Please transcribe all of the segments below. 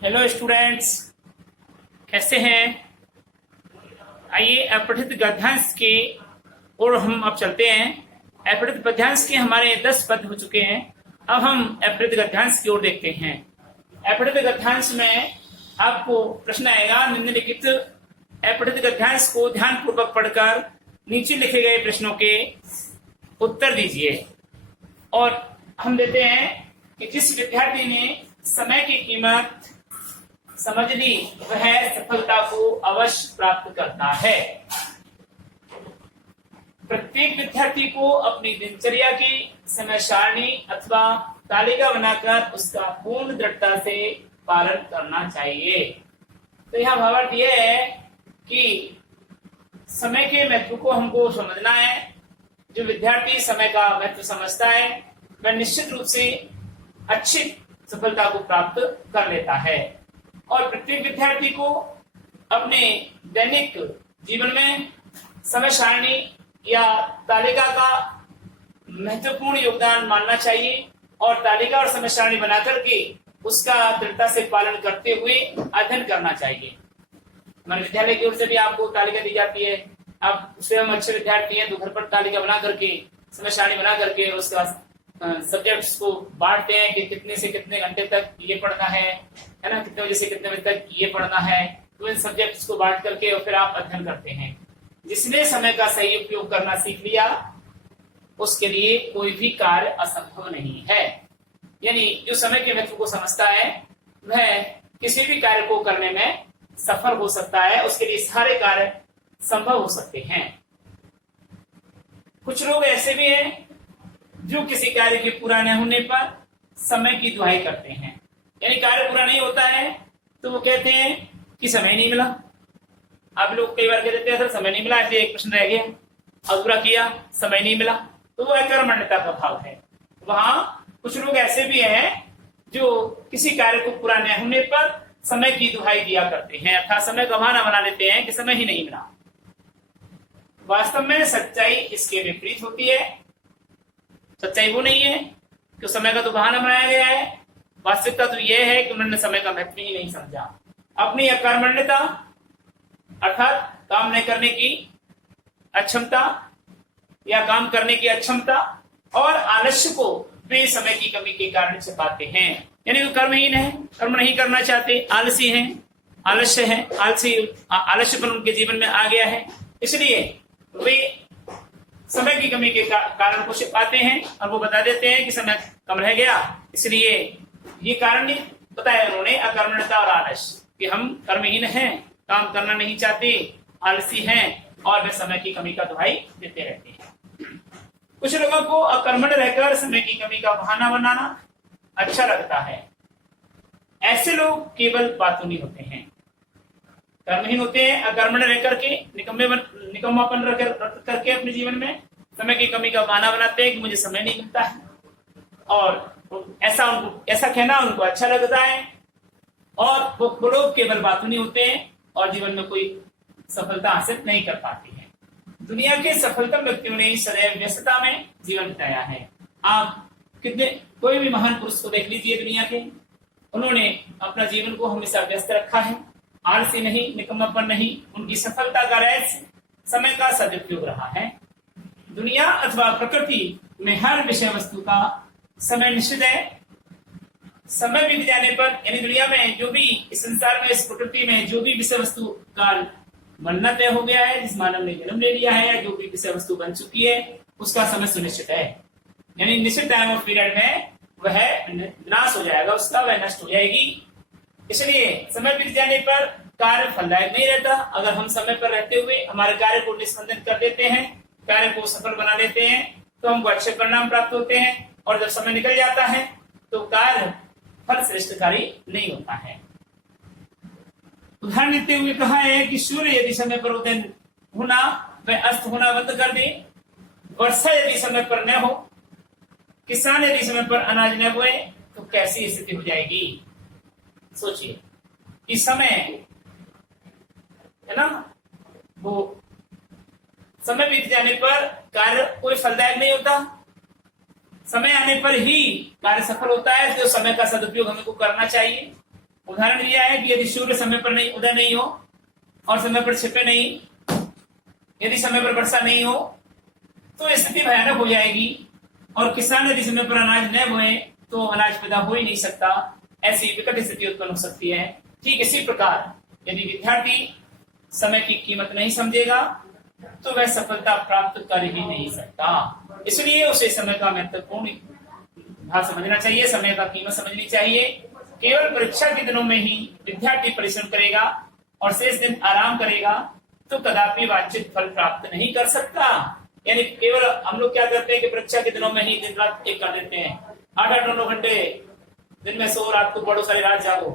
Hello students, कैसे हैं? आइए अपठित गद्यांश के और हम अब चलते हैं। अपठित पद्यांश के हमारे 10 पद हो चुके हैं। अब हम अपठित गद्यांश की ओर देखते हैं। अपठित गद्यांश में आपको प्रश्न आएगा, निम्नलिखित अपठित गद्यांश को ध्यानपूर्वक पढ़कर नीचे लिखे गए प्रश्नों के उत्तर दीजिए। और हम देते हैं कि जिस विद्यार्थी ने समय की कीमत समझ ली वह सफलता को अवश्य प्राप्त करता है। प्रत्येक विद्यार्थी को अपनी दिनचर्या की समय सारणी अथवा तालिका बनाकर उसका पूर्ण दृढ़ता से पालन करना चाहिए। तो यह भावार्थ यह है कि समय के महत्व को हमको समझना है। जो विद्यार्थी समय का महत्व समझता है वह निश्चित रूप से अच्छी सफलता को प्राप्त कर लेता है। और प्रत्येक विद्यार्थी को अपने दैनिक जीवन में समय सारणी या तालिका का महत्वपूर्ण योगदान मानना चाहिए और तालिका और समय सारणी बना करके उसका दृढ़ता से पालन करते हुए अध्ययन करना चाहिए। हमारे विद्यालय की ओर से भी आपको तालिका दी जाती है। आप स्वयं अच्छे विद्यार्थी हैं तो घर पर तालिका बना करके समय सारणी बना करके उसका सब्जेक्ट्स को बांटते हैं कि कितने से कितने घंटे तक ये पढ़ना है ना, कितने बजे से कितने बजे तक ये पढ़ना है। तो इन सब्जेक्ट्स को बांट करके और फिर आप अध्ययन करते हैं। जिसने समय का सही उपयोग करना सीख लिया उसके लिए कोई भी कार्य असंभव नहीं है। यानी जो समय के महत्व को समझता है वह किसी भी कार्य को करने में सफल हो सकता है। उसके लिए सारे कार्य संभव हो सकते हैं। कुछ लोग ऐसे भी हैं जो किसी कार्य के पूरा न होने पर समय की दुहाई करते हैं। यानी कार्य पूरा नहीं होता है तो वो कहते हैं कि समय नहीं मिला। आप लोग कई बार कह देते हैं सर समय नहीं मिला, इसलिए एक प्रश्न रह गया, अधूरा किया, समय नहीं मिला, तो वो अकर्मण्यता का भाव है। वहां कुछ लोग ऐसे भी हैं जो किसी कार्य को पूरा न होने पर समय की दुहाई दिया करते हैं, अर्थात समय का बहाना बना लेते हैं कि समय ही नहीं मिला। वास्तव में सच्चाई इसके विपरीत होती है। सच्चाई वो नहीं है कि समय का तो बहाना बनाया गया है। वास्तविकता तो यह है कि उन्होंने समय का महत्व ही नहीं समझा। अपनी अकर्मण्यता अर्थात काम नहीं करने की अक्षमता या काम करने की अक्षमता और आलस्य को वे समय की कमी के कारण छिपाते हैं। यानी वो कर्महीन है, कर्म नहीं करना चाहते, आलसी हैं, आलस्य है, आलस्यपन उनके जीवन में आ गया है। इसलिए वे समय की कमी के कारण को छिपाते हैं और वो बता देते हैं कि समय कम रह गया। इसलिए ये कारण नहीं बताया उन्होंने, अकर्मण्यता और आलस्य, कि हम कर्महीन हैं, काम करना नहीं चाहते, आलसी हैं और वे समय की कमी का दुहाई देते रहते हैं। कुछ लोगों को अकर्मण्य रहकर समय की कमी का बहाना बनाना अच्छा लगता है। ऐसे लोग केवल बातूनी होते हैं, कर्महीन होते हैं, अकर्मण्य रह करके निकम्मापन रख करके अपने जीवन में समय की कमी का बहाना बनाते हैं कि मुझे समय नहीं मिलता है। और ऐसा कहना उनको अच्छा लगता है और वो लोग केवल बातूनी होते हैं और जीवन में कोई सफलता हासिल नहीं कर पाते हैं। दुनिया के सफलतम व्यक्तियों ने सदैव व्यस्तता में जीवन बिताया है। आप कोई भी महान पुरुष को देख लीजिए दुनिया के, उन्होंने अपना जीवन को हमेशा व्यस्त रखा है, आलसी नहीं, निकम्मापन नहीं। उनकी सफलता का रहस्य समय का सदुपयोग रहा है। दुनिया अथवा प्रकृति में हर विषय वस्तु का समय निश्चित है। समय बीत जाने पर यानी दुनिया में जो भी इस संसार में, इस प्रकृति में जो भी विषय वस्तु का बनना तय हो गया है, जिस मानव ने जन्म ले लिया है, जो भी विषय वस्तु बन चुकी है, उसका समय सुनिश्चित है। यानी निश्चित टाइम ऑफ पीरियड में वह नाश हो जाएगा, उसका वह नष्ट हो जाएगी। इसलिए समय बीत जाने पर कार्य फलदायक नहीं रहता। अगर हम समय पर रहते हुए हमारे कार्य को निष्पादन कर देते हैं, कार्य को सफल बना लेते हैं, तो हमको अच्छे परिणाम प्राप्त होते हैं। और जब समय निकल जाता है तो कार्य फल श्रेष्ठकारी नहीं होता है। उदाहरण देते हुए कहा है कि सूर्य यदि समय पर उदय होना वह अस्त होना बंद कर दे, वर्षा यदि समय पर न हो, किसान यदि समय पर अनाज न बोए, तो कैसी स्थिति हो जाएगी। सोचिए कि समय है ना, वो समय बीत जाने पर कार्य कोई फलदायक नहीं होता। समय आने पर ही कार्य सफल होता है। तो समय का सदुपयोग हमें को करना चाहिए। उदाहरण दिया है कि यदि सूर्य समय पर नहीं उदय नहीं हो और समय पर छिपे नहीं, यदि समय पर वर्षा नहीं हो तो स्थिति भयानक हो जाएगी और किसान यदि समय पर अनाज न बोए तो अनाज पैदा हो ही नहीं सकता। ऐसी विकट स्थिति उत्पन्न हो सकती है। ठीक इसी प्रकार यदि विद्यार्थी समय की कीमत नहीं समझेगा तो वह सफलता प्राप्त कर ही नहीं सकता। इसलिए उसे समय का महत्वपूर्ण भाग समझना चाहिए, समय का कीमत समझनी चाहिए। केवल परीक्षा के दिनों में ही विद्यार्थी परिश्रम करेगा और शेष दिन आराम करेगा तो कदापि वांछित फल प्राप्त नहीं कर सकता। यानी केवल हम लोग क्या करते हैं कि परीक्षा के दिनों में ही दिन रात एक कर देते हैं, 8-8-9 घंटे दिन में सो, रात को पढ़ो, सारी रात जागो,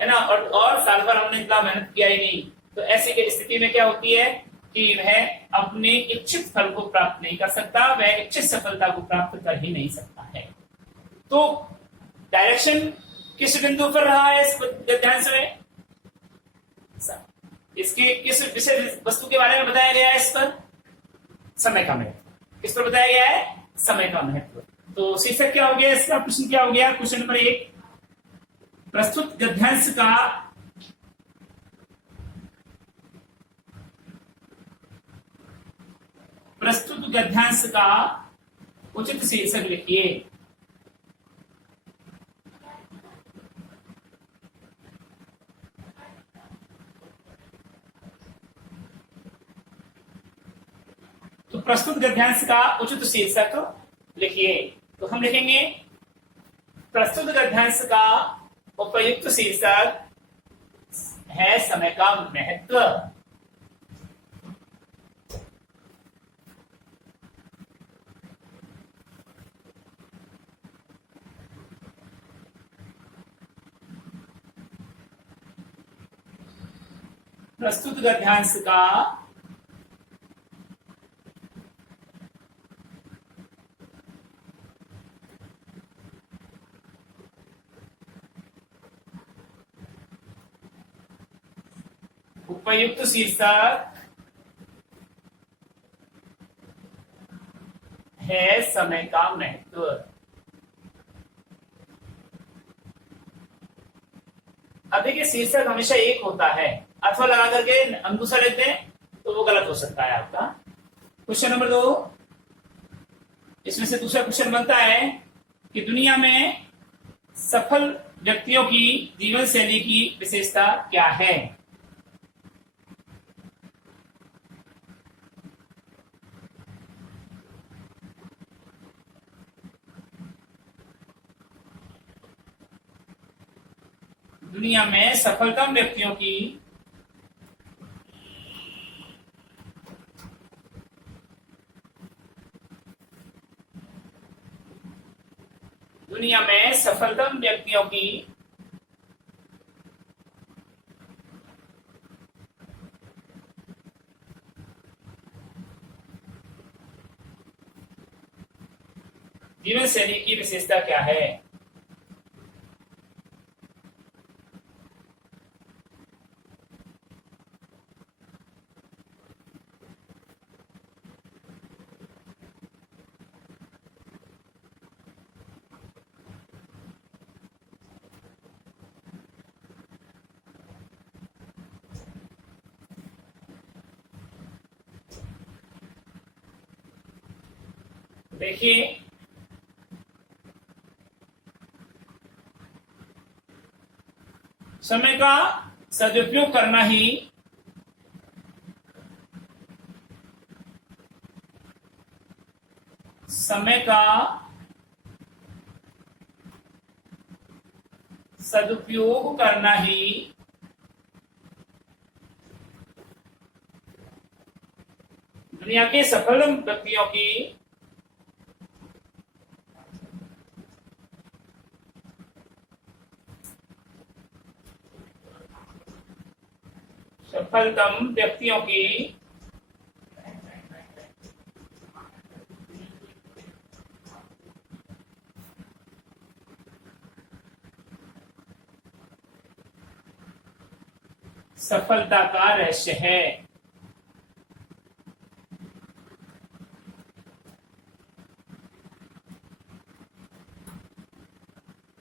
है ना, और साल भर हमने इतना मेहनत किया ही नहीं। तो ऐसी की स्थिति में क्या होती है कि वह अपने इच्छित फल को प्राप्त नहीं कर सकता, वह इच्छित सफलता को प्राप्त कर ही नहीं सकता है। तो डायरेक्शन किस बिंदु पर रहा है इस गद्यांश में? इसके किस विशेष वस्तु के बारे में बताया गया है? इस पर समय का महत्व। किस पर बताया गया है? समय का महत्व। तो शीर्षक क्या हो गया इसका? प्रश्न क्या हो गया? क्वेश्चन नंबर 1, प्रस्तुत गद्यांश का उचित शीर्षक लिखिए। तो प्रस्तुत गद्यांश का उचित शीर्षक लिखिए। तो हम लिखेंगे प्रस्तुत गद्यांश का उपयुक्त शीर्षक है समय का महत्व। प्रस्तुत गद्यांश का उपयुक्त शीर्षक है समय का महत्व। अब देखिए शीर्षक हमेशा एक होता है, अथवा लगा करके हम दूसरा लेते हैं तो वो गलत हो सकता है आपका। क्वेश्चन नंबर 2, इसमें से दूसरा क्वेश्चन बनता है कि दुनिया में सफल व्यक्तियों की जीवन शैली की विशेषता क्या है? दुनिया में सफलतम व्यक्तियों की जीवन शैली की विशेषता क्या है? देखिए समय का सदुपयोग करना ही समय का सदुपयोग करना ही दुनिया के सफल व्यक्तियों की सफलतम व्यक्तियों की सफलता का रहस्य है।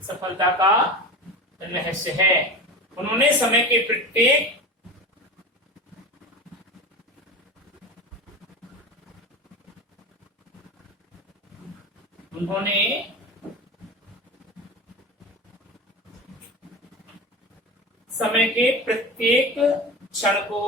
सफलता का रहस्य है। उन्होंने समय के प्रत्येक उन्होंने समय के प्रत्येक क्षण को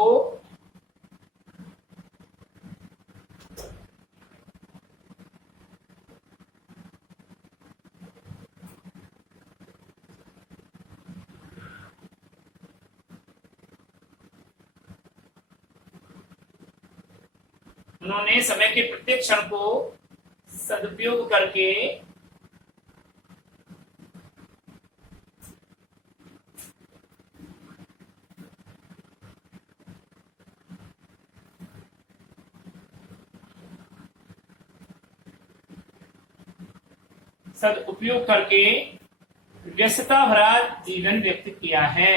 उन्होंने समय के प्रत्येक क्षण को सदुपयोग करके सदुपयोग करके व्यस्तता भरा जीवन व्यक्त किया है।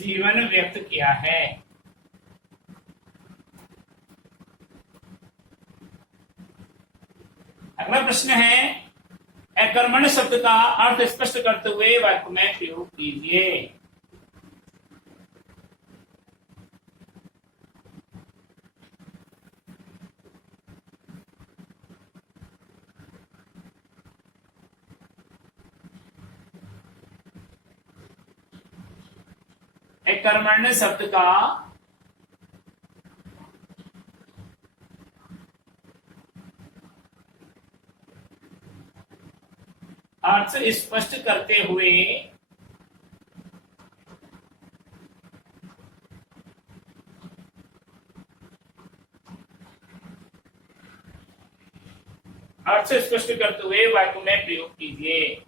जीवन व्यक्त किया है। अगला प्रश्न है, अकर्मण्य शब्द का अर्थ स्पष्ट करते हुए वाक्य में प्रयोग कीजिए। कर्मण्य शब्द का अर्थ स्पष्ट करते हुए वाक्य में प्रयोग कीजिए।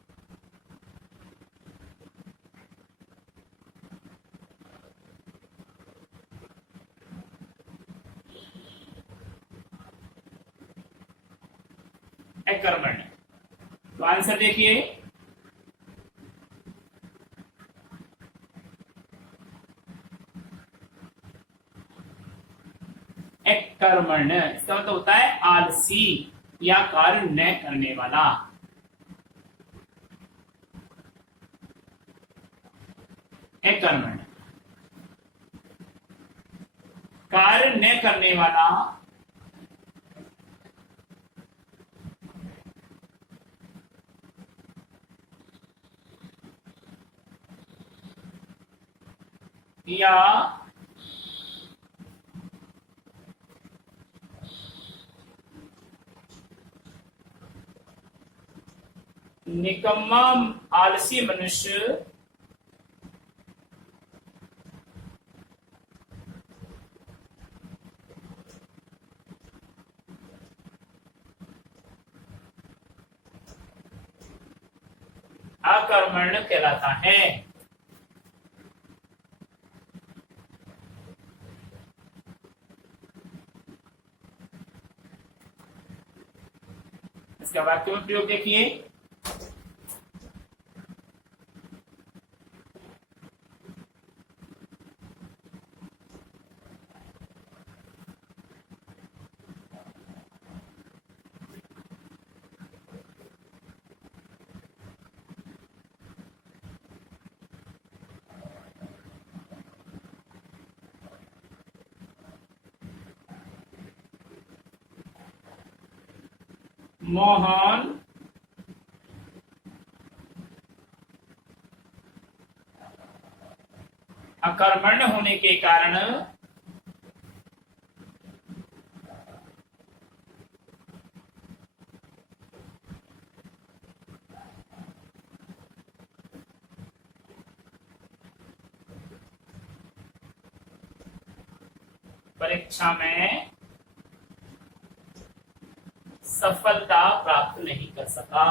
कर्मण्य, तो आंसर देखिए, कर्मण्य इसका मतलब होता है आलसी या कार्य न करने वाला। कर्मण्य कार्य न करने वाला या निकम्मा आलसी मनुष्य अकर्मण्य कहलाता है। इसका वाक्य में प्रयोग देखिए, मोहन अकर्मण्य होने के कारण परीक्षा में सफलता प्राप्त नहीं कर सका।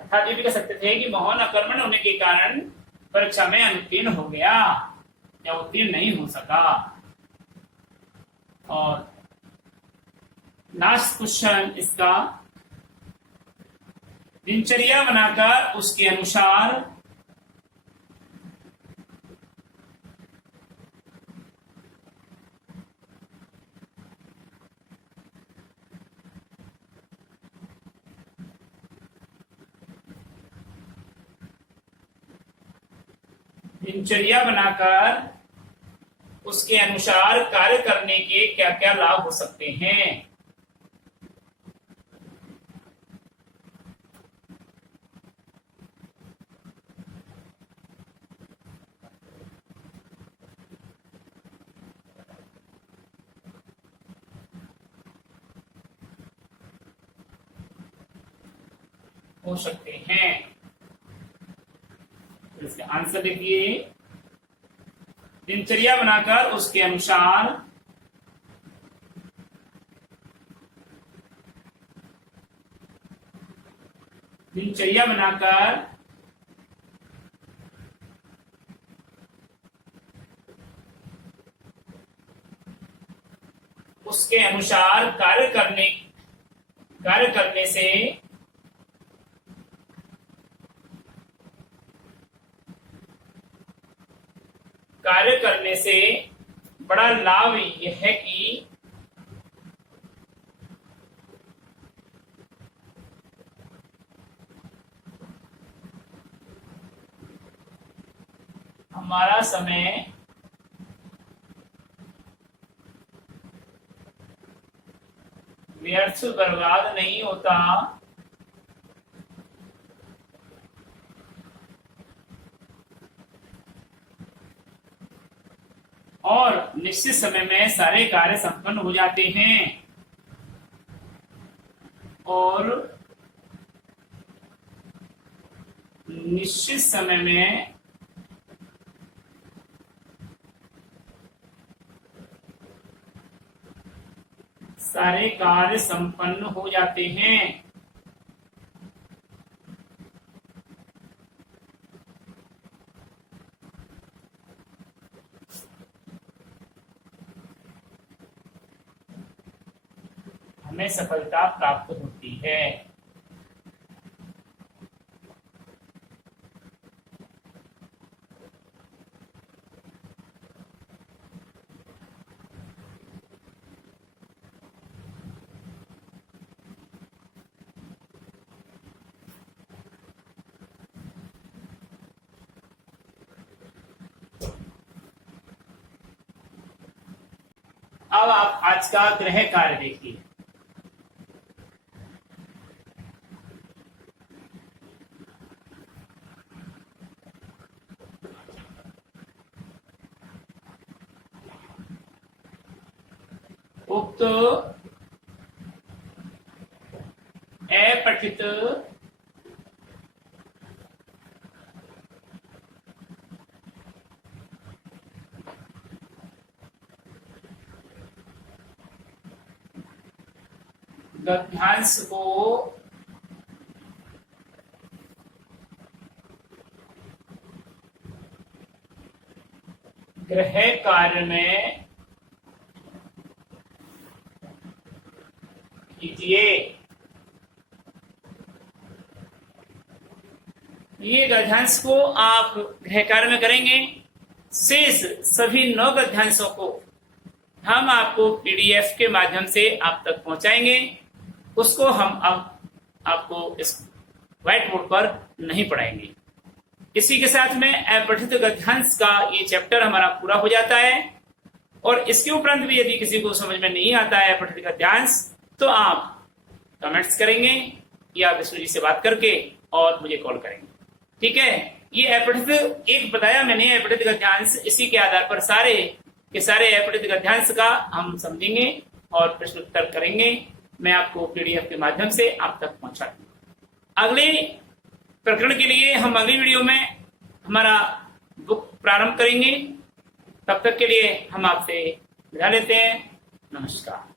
अर्थात ये भी कह सकते थे कि मोहन अकर्मण्य होने के कारण परीक्षा में अनुत्तीर्ण हो गया या उत्तीर्ण नहीं हो सका। और लास्ट क्वेश्चन इसका, दिनचर्या बनाकर उसके अनुसार उसके अनुसार कार्य करने के क्या क्या लाभ हो सकते हैं। हो सकते हैं। इसका आंसर देखिए, दिनचर्या बनाकर उसके अनुसार दिनचर्या बनाकर उसके अनुसार कार्य करने से बड़ा लाभ यह है कि हमारा समय व्यर्थ बर्बाद नहीं होता और निश्चित समय में सारे कार्य संपन्न हो जाते हैं और निश्चित समय में सारे कार्य संपन्न हो जाते हैं। हमें सफलता प्राप्त होती है। अब आप आज का गृह कार्य देखिए। उक्त अपठित गद्यांश को गृह कार्य में कीजिए। ये गद्यांश को आप गृह कार्य में करेंगे। शेष सभी 9 गद्यांशों को हम आपको पीडीएफ के माध्यम से आप तक पहुंचाएंगे। उसको हम अब आपको इस व्हाइट बोर्ड पर नहीं पढ़ाएंगे। इसी के साथ में अपठित गद्यांश का ये चैप्टर हमारा पूरा हो जाता है। और इसके उपरांत भी यदि किसी को समझ में नहीं आता है अपठित गद्यांश, तो आप कमेंट्स करेंगे या विष्णु जी से बात करके और मुझे कॉल करेंगे। ठीक है, ये अपठित एक बताया मैंने अपठित गद्यांश, इसी के आधार पर सारे के सारे अपठित गद्यांश का हम समझेंगे और प्रश्न उत्तर करेंगे। मैं आपको पीडीएफ के माध्यम से आप तक पहुंचा दूंगा। अगले प्रकरण के लिए हम अगली वीडियो में हमारा बुक प्रारंभ करेंगे। तब तक के लिए हम आपसे विदा लेते हैं। नमस्कार।